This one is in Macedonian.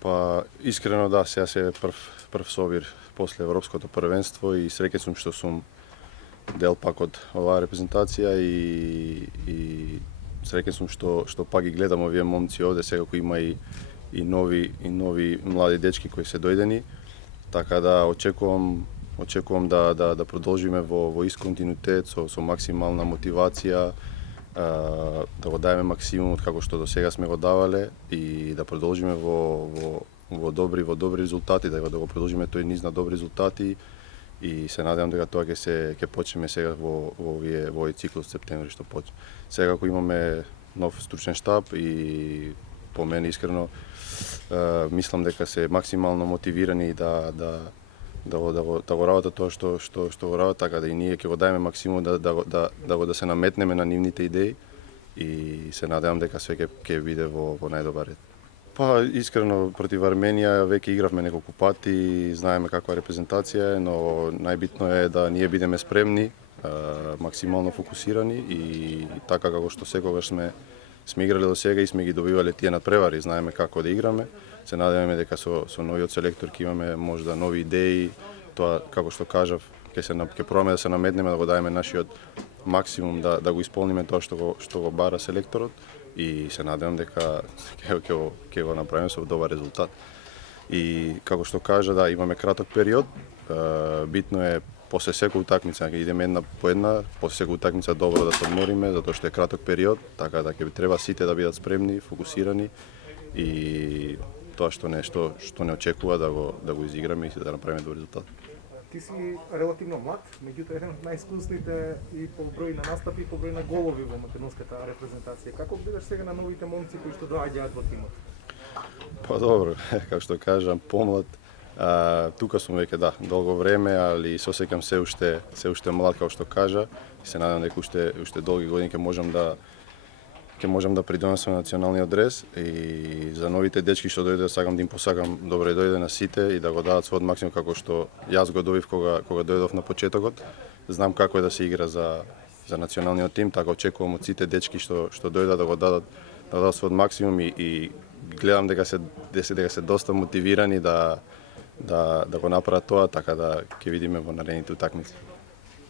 Па, искрено да, сега се прв собир после Европското првенство и среќен сум што сум дел пак од оваа репрезентација и среќен сум што пак ги гледам овие момци овде, секако има и нови млади дечки кои се дојдени, така да очекувам да продолжиме во ист континуитет со максимална мотивација, да го даеме максимумот како што до сега сме го давале и да продолжиме во добри резултати, да го продолжиме тој низ на добри резултати и се надевам дека тоа ќе почнеме сега во овој циклус септември што почне. Сега кога имаме нов стручен штаб и по мене искрено мислам дека се максимално мотивирани да го работат тоа што го работат, така да и ние ќе го даеме максимум да се наметнеме на нивните идеи и се надевам дека све ќе биде во најдобар ред. Па, искрено, против Арменија веќе игравме неколку пати, знаеме каква репрезентација е, но најбитно е да ние бидеме спремни, максимално фокусирани и така како што секогаш сме играли до сега и сме ги добивале тие надпревари, знаеме како да играме. Се надеваме дека со новиот селектор ќе имаме можда нови идеи, тоа како што кажав, ќе пробаме да се наметнеме, да го даеме нашиот максимум, да го исполниме тоа што го бара селекторот и се надевам дека ќе го направиме со добар резултат. И како што кажа, да, имаме краток период, битно е после секоја утакмица, ќе идеме една по една, после секоја утакмица добро да се одмориме, затоа што е краток период, така да ќе треба сите да бидат спремни, фокусирани и тоа што не очекува да го изиграме и да направиме добар резултат. Ти си релативно млад, меѓутоа еден од најискусните и по број на настапи и по број на голови во македонската репрезентација. Како гледаш сега на новите момци кои што доаѓаат во тимот? Па добро, како што кажам, помлад. Тука сум веќе долго време, али сосеќам се уште млад како што кажа и се надам дека уште долги години ќе можам да придонесам на националниот дрес и за новите дечки што дојдат сакам да им посакам добре дојде на сите и да го дадат својот максимум како што јас го добив кога дојдов на почетокот. Знам како е да се игра за националниот тим, така очекувам од сите дечки што дојдат да го дадат својот максимум и гледам дека се доста мотивирани да го направат тоа, така да ќе видиме во наредните утакмици.